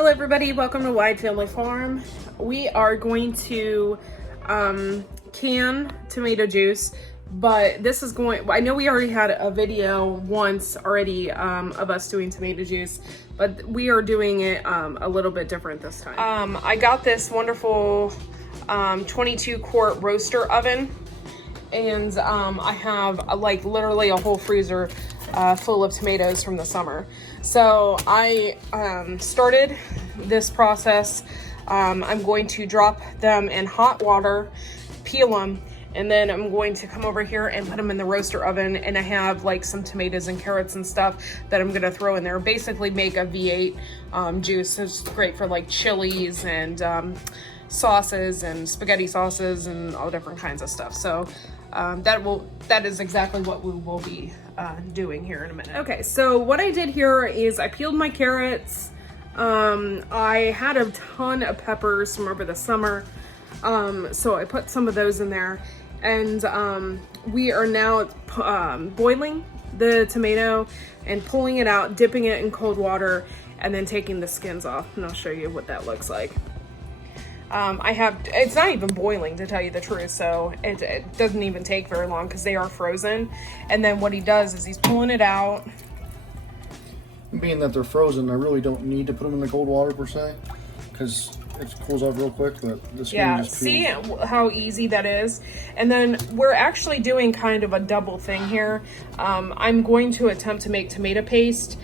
Hello everybody, welcome to Wide Family Farm. We are going to can tomato juice, but this is I know we already had a video once already of us doing tomato juice, but we are doing it a little bit different this time. I got this wonderful 22 quart roaster oven, and I have like literally a whole freezer full of tomatoes from the summer. So I started this process. I'm going to drop them in hot water, peel them, and then I'm going to come over here and put them in the roaster oven. And I have like some tomatoes and carrots and stuff that I'm gonna throw in there. Basically make a V8 juice. It's great for like chilies and sauces and spaghetti sauces and all different kinds of stuff. So that is exactly what we will be doing here in a minute. Okay, so what I did here is I peeled my carrots. I had a ton of peppers from over the summer, so I put some of those in there, and we are now boiling the tomato and pulling it out, dipping it in cold water, and then taking the skins off, and I'll show you what that looks like. It's not even boiling, to tell you the truth, so it doesn't even take very long because they are frozen. And then what he does is he's pulling it out. Being that they're frozen, I really don't need to put them in the cold water per se, because it cools off real quick, but the skin just peels. See how easy that is? And then we're actually doing kind of a double thing here. I'm going to attempt to make tomato paste.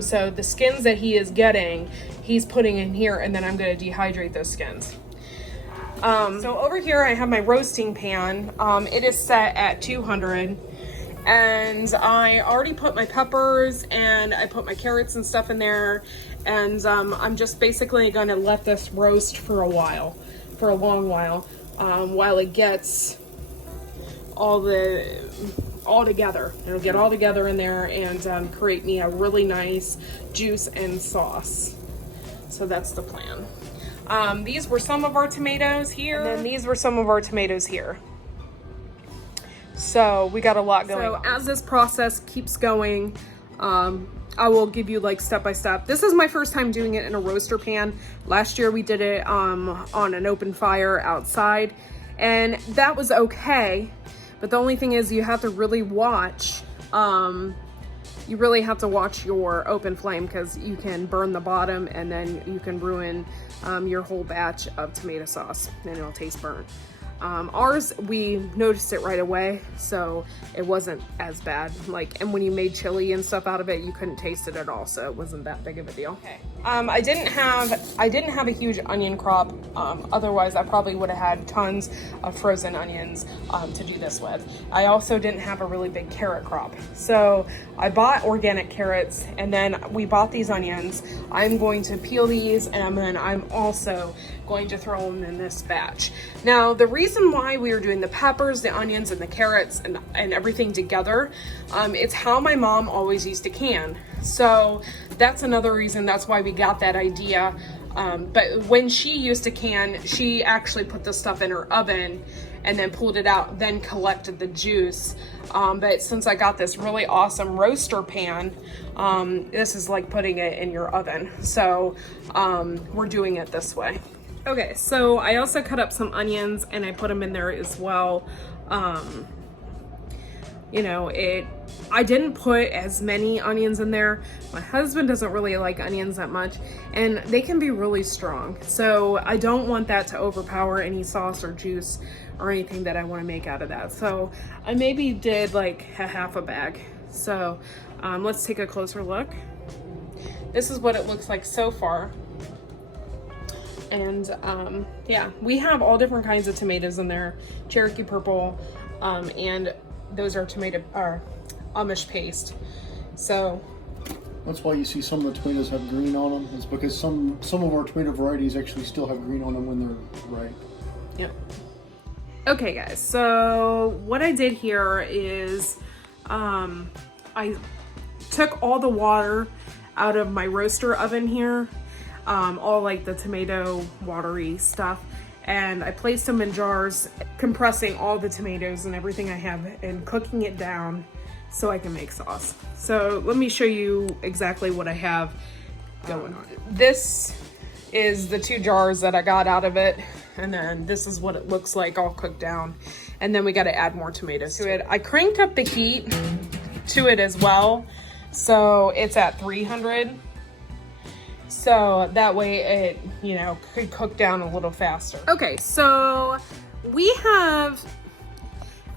So the skins that he is getting, he's putting in here, and then I'm going to dehydrate those skins. So over here I have my roasting pan. It is set at 200, and I already put my peppers and I put my carrots and stuff in there, and I'm just basically going to let this roast for a long while it gets all together. It'll get all together in there and create me a really nice juice and sauce. So that's the plan. These were some of our tomatoes here, and then these were some of our tomatoes here. So we got a lot going on. As this process keeps going, I will give you like step by step. This is my first time doing it in a roaster pan. Last year we did it on an open fire outside, and that was okay. But the only thing is you have to really watch. You really have to watch your open flame, because you can burn the bottom and then you can ruin your whole batch of tomato sauce and it'll taste burnt. Ours, we noticed it right away, so it wasn't as bad. And when you made chili and stuff out of it, you couldn't taste it at all, so it wasn't that big of a deal. Okay. I didn't have a huge onion crop. Otherwise I probably would have had tons of frozen onions to do this with. I also didn't have a really big carrot crop, so I bought organic carrots, and then we bought these onions. I'm going to peel these, and then I'm also going to throw them in this batch. Now, the reason why we are doing the peppers, the onions, and the carrots and everything together, it's how my mom always used to can. So that's another reason. That's why we got that idea. But when she used to can, she actually put the stuff in her oven and then pulled it out, then collected the juice. But since I got this really awesome roaster pan, this is like putting it in your oven. So we're doing it this way. Okay, so I also cut up some onions and I put them in there as well. I didn't put as many onions in there. My husband doesn't really like onions that much, and they can be really strong. So I don't want that to overpower any sauce or juice or anything that I want to make out of that. So I maybe did like a half a bag. So let's take a closer look. This is what it looks like so far. And yeah, we have all different kinds of tomatoes in there. Cherokee purple, and those are Amish paste. So that's why you see some of the tomatoes have green on them. It's because some of our tomato varieties actually still have green on them when they're ripe. Yep. Okay guys, so what I did here is I took all the water out of my roaster oven here, all like the tomato watery stuff, and I placed them in jars, compressing all the tomatoes and everything I have and cooking it down so I can make sauce. So let me show you exactly what I have going on. This is the 2 jars that I got out of it. And then this is what it looks like all cooked down. And then we got to add more tomatoes to it. I cranked up the heat to it as well. So it's at 300. So that way it, you know, could cook down a little faster. Okay, so we have,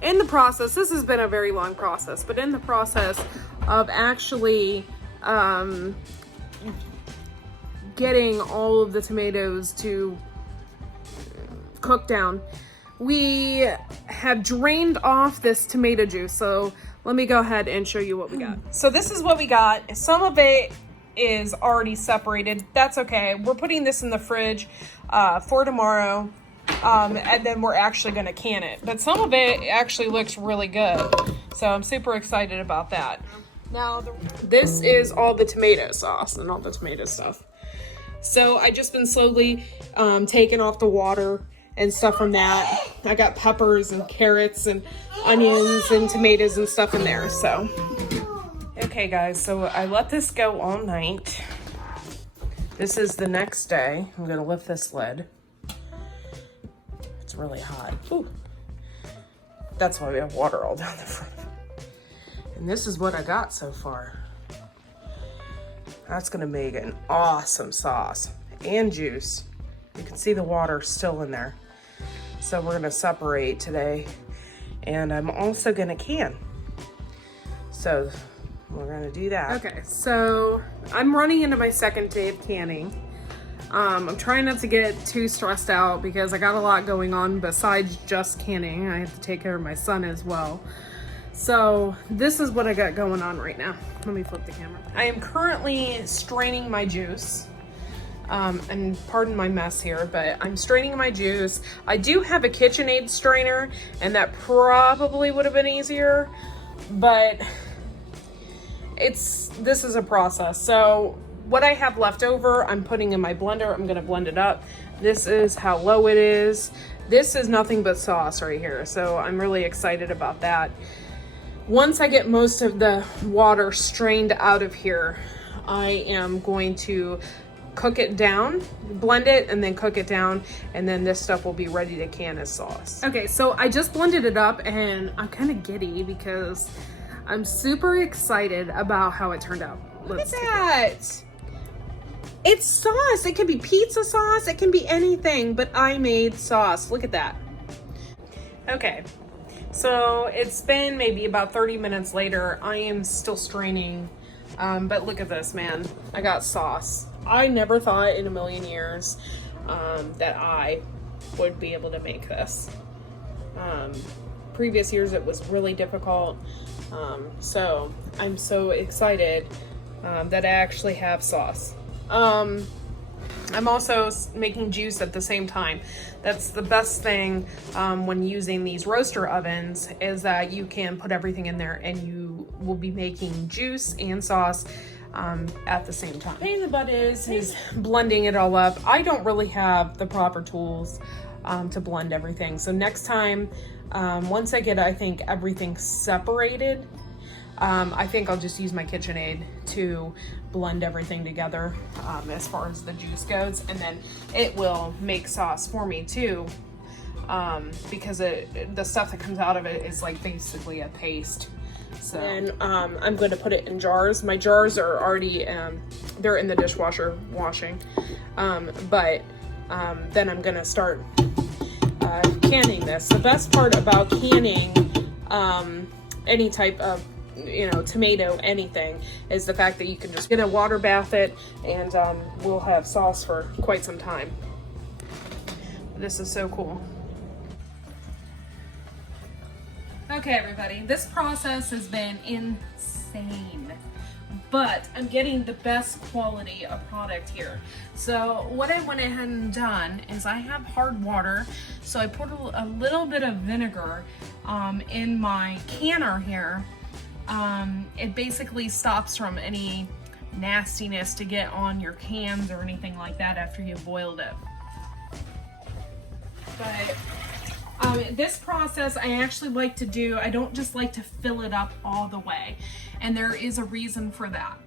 in the process, this has been a very long process, but in the process of actually getting all of the tomatoes to cook down, we have drained off this tomato juice. So let me go ahead and show you what we got. So this is what we got. Some of it is already separated. That's okay. We're putting this in the fridge for tomorrow. And then we're actually going to can it. But some of it actually looks really good. So I'm super excited about that. Now, this is all the tomato sauce and all the tomato stuff. So I just been slowly taking off the water and stuff from that. I got peppers and carrots and onions and tomatoes and stuff in there, so. Okay guys, so I let this go all night. This is the next day. I'm gonna lift this lid. It's really hot. Ooh. That's why we have water all down the front. And this is what I got so far. That's gonna make an awesome sauce and juice. You can see the water still in there. So we're gonna separate today, and I'm also gonna can. So we're gonna do that. Okay, so I'm running into my second day of canning. I'm trying not to get too stressed out because I got a lot going on besides just canning. I have to take care of my son as well. So this is what I got going on right now. Let me flip the camera. I am currently straining my juice. And pardon my mess here, but I'm straining my juice. I do have a KitchenAid strainer, and that probably would have been easier, but this is a process. So what I have left over, I'm putting in my blender. I'm gonna blend it up. This is how low it is. This is nothing but sauce right here, so I'm really excited about that. Once I get most of the water strained out of here, I am going to cook it down, blend it, and then cook it down, and then this stuff will be ready to can as sauce. Okay, so I just blended it up, and I'm kind of giddy because I'm super excited about how it turned out. Look at that. It's sauce. It can be pizza sauce. It can be anything, but I made sauce. Look at that. Okay, so it's been maybe about 30 minutes later. I am still straining, but look at this, man. I got sauce. I never thought in a million years that I would be able to make this. Previous years it was really difficult, so I'm so excited that I actually have sauce. I'm also making juice at the same time. That's the best thing when using these roaster ovens, is that you can put everything in there and you will be making juice and sauce at the same time. The pain in the butt is blending it all up. I don't really have the proper tools to blend everything. So next time, once I get, I think, everything separated, I think I'll just use my KitchenAid to blend everything together as far as the juice goes, and then it will make sauce for me too, because the stuff that comes out of it is like basically a paste. So, and I'm going to put it in jars. My jars are already, they're in the dishwasher washing, but then I'm going to start canning this. The best part about canning any type of, tomato, anything, is the fact that you can just get a water bath it, and we'll have sauce for quite some time. This is so cool. Okay, everybody, this process has been insane, but I'm getting the best quality of product here. So what I went ahead and done is I have hard water, so I put a little bit of vinegar in my canner here. It basically stops from any nastiness to get on your cans or anything like that after you've boiled it. But this process I actually like to do, I don't just like to fill it up all the way. And there is a reason for that.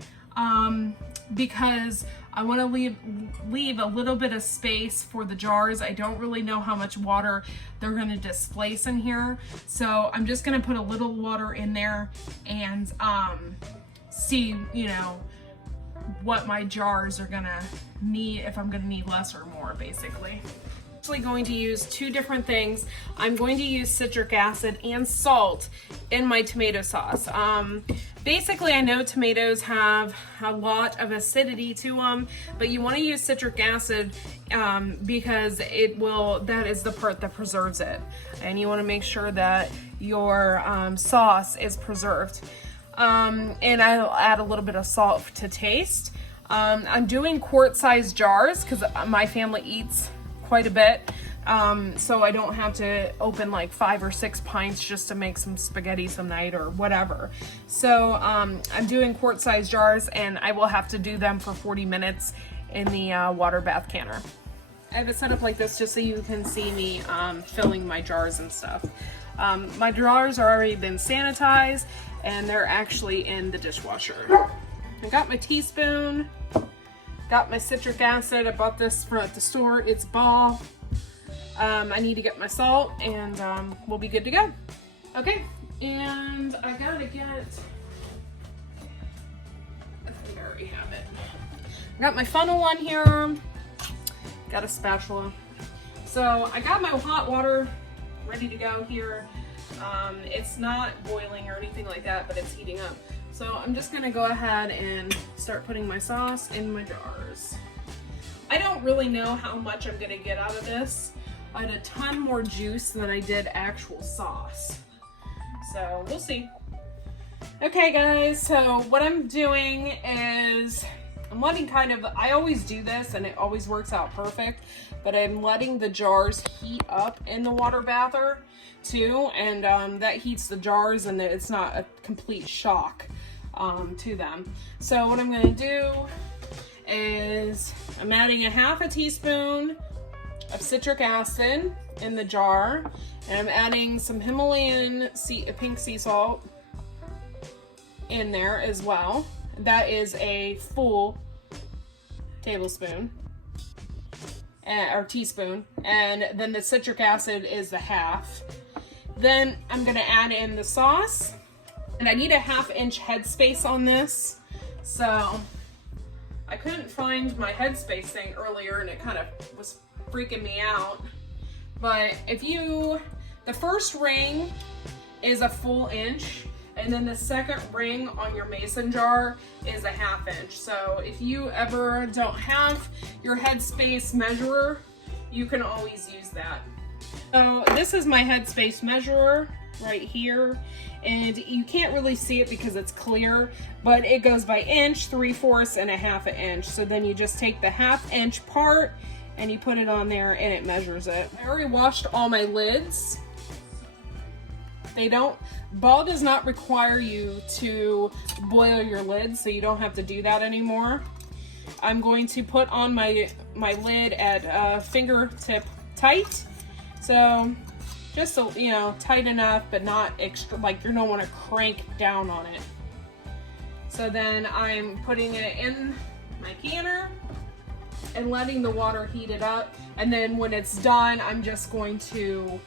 because I want to leave a little bit of space for the jars. I don't really know how much water they're going to displace in here. So I'm just going to put a little water in there and see, you know, what my jars are going to need, if I'm going to need less or more, basically. Actually going to use two different things. I'm going to use citric acid and salt in my tomato sauce. Basically, I know tomatoes have a lot of acidity to them, but you want to use citric acid because that is the part that preserves it. And you want to make sure that your sauce is preserved. And I'll add a little bit of salt to taste. I'm doing quart-sized jars because my family eats quite a bit, so I don't have to open like 5 or 6 pints just to make some spaghetti some night or whatever. So I'm doing quart-sized jars, and I will have to do them for 40 minutes in the water bath canner. I have it set up like this just so you can see me filling my jars and stuff. My jars are already been sanitized, and they're actually in the dishwasher. I got my teaspoon. Got my citric acid. I bought this at the store. It's Ball. I need to get my salt, and we'll be good to go. Okay, and I gotta get, I think I already have it. Got my funnel on here. Got a spatula. So I got my hot water ready to go here. It's not boiling or anything like that, but it's heating up. So I'm just gonna go ahead and start putting my sauce in my jars. I don't really know how much I'm gonna get out of this. I had a ton more juice than I did actual sauce. So we'll see. Okay guys, so what I'm doing is I'm letting I always do this and it always works out perfect, but I'm letting the jars heat up in the water bather too, and that heats the jars and it's not a complete shock to them. So what I'm going to do is I'm adding a ½ teaspoon of citric acid in the jar, and I'm adding some Himalayan pink sea salt in there as well. That is a full tablespoon or teaspoon, and then the citric acid is the half. Then I'm going to add in the sauce. And I need a ½ headspace on this, so I couldn't find my headspace thing earlier and it kind of was freaking me out. But the first ring is a full inch, and then the second ring on your mason jar is a ½ inch. So if you ever don't have your headspace measurer, you can always use that. So this is my headspace measurer right here, and you can't really see it because it's clear, but it goes by inch, 3/4, and a ½ inch. So then you just take the ½ inch part and you put it on there and it measures it. I already washed all my lids. Ball does not require you to boil your lids, so you don't have to do that anymore. I'm going to put on my lid at fingertip tight. So just so, you know, tight enough, but not extra, like you don't want to crank down on it. So then I'm putting it in my canner and letting the water heat it up. And then when it's done, I'm just going to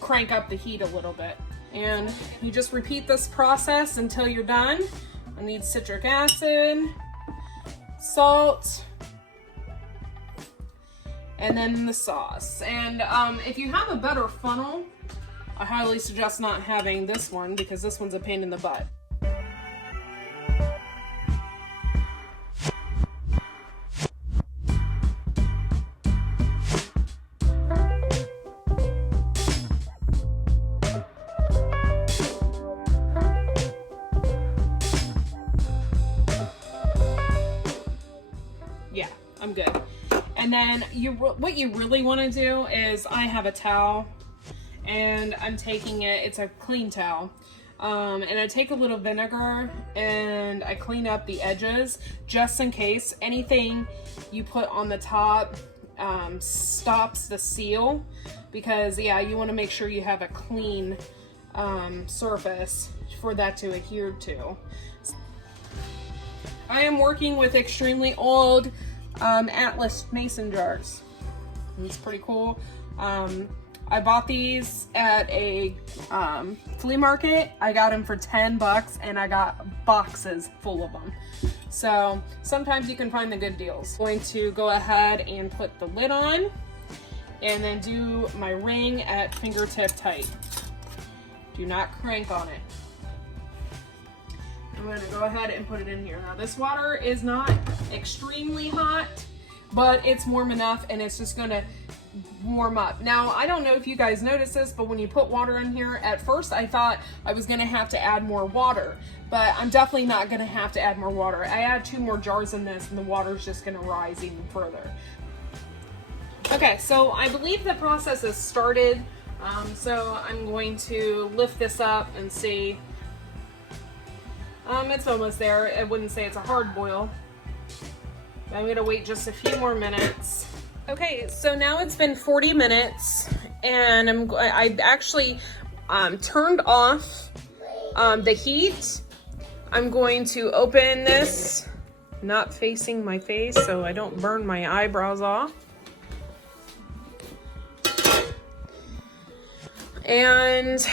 crank up the heat a little bit. And you just repeat this process until you're done. I need citric acid, salt, and then the sauce. And if you have a better funnel, I highly suggest not having this one because this one's a pain in the butt. Yeah, I'm good. And then what you really want to do is, I have a towel and I'm taking it, it's a clean towel, and I take a little vinegar and I clean up the edges just in case anything you put on the top stops the seal, because yeah, you want to make sure you have a clean surface for that to adhere to. I am working with extremely old Atlas mason jars. It's pretty cool. I bought these at a flea market. I got them for 10 bucks and I got boxes full of them. So sometimes you can find the good deals. I'm going to go ahead and put the lid on and then do my ring at fingertip tight. Do not crank on it. I'm going to go ahead and put it in here. Now this water is not extremely hot, but it's warm enough and it's just going to warm up. Now, I don't know if you guys noticed this, but when you put water in here, at first I thought I was going to have to add more water, but I'm definitely not going to have to add more water. I add 2 more jars in this and the water's just going to rise even further. Okay, so I believe the process has started. So I'm going to lift this up and see. It's almost there. I wouldn't say it's a hard boil. I'm going to wait just a few more minutes. Okay, so now it's been 40 minutes and I actually turned off the heat. I'm going to open this, not facing my face so I don't burn my eyebrows off. And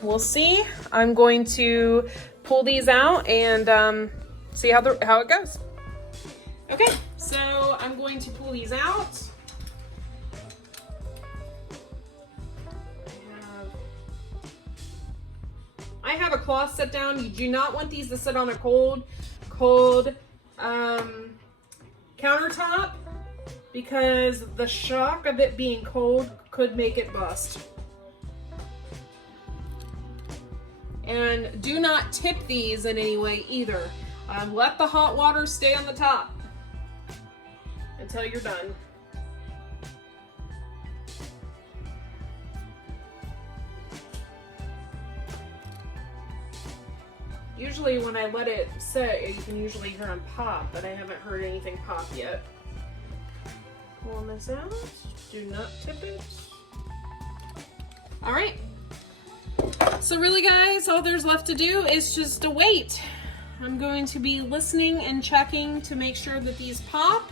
we'll see. I'm going to pull these out and see how it goes. Okay, so I'm going to pull these out. I have a cloth set down. You do not want these to sit on a cold countertop because the shock of it being cold could make it bust. And do not tip these in any way either. Let the hot water stay on the top until you're done. Usually when I let it sit, you can usually hear them pop, but I haven't heard anything pop yet. Pulling this out. Do not tip it. All right. So really guys, all there's left to do is just to wait. I'm going to be listening and checking to make sure that these pop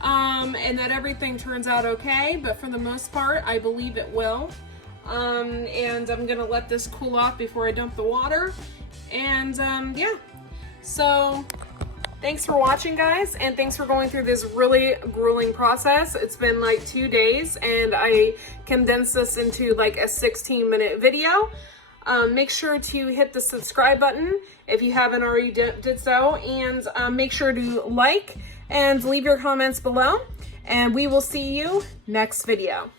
and that everything turns out okay, but for the most part, I believe it will. And I'm gonna let this cool off before I dump the water. And yeah, so thanks for watching guys, and thanks for going through this really grueling process. It's been like 2 days and I condensed this into like a 16-minute video. Make sure to hit the subscribe button if you haven't already did so, and make sure to like and leave your comments below, and we will see you next video.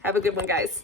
Have a good one guys.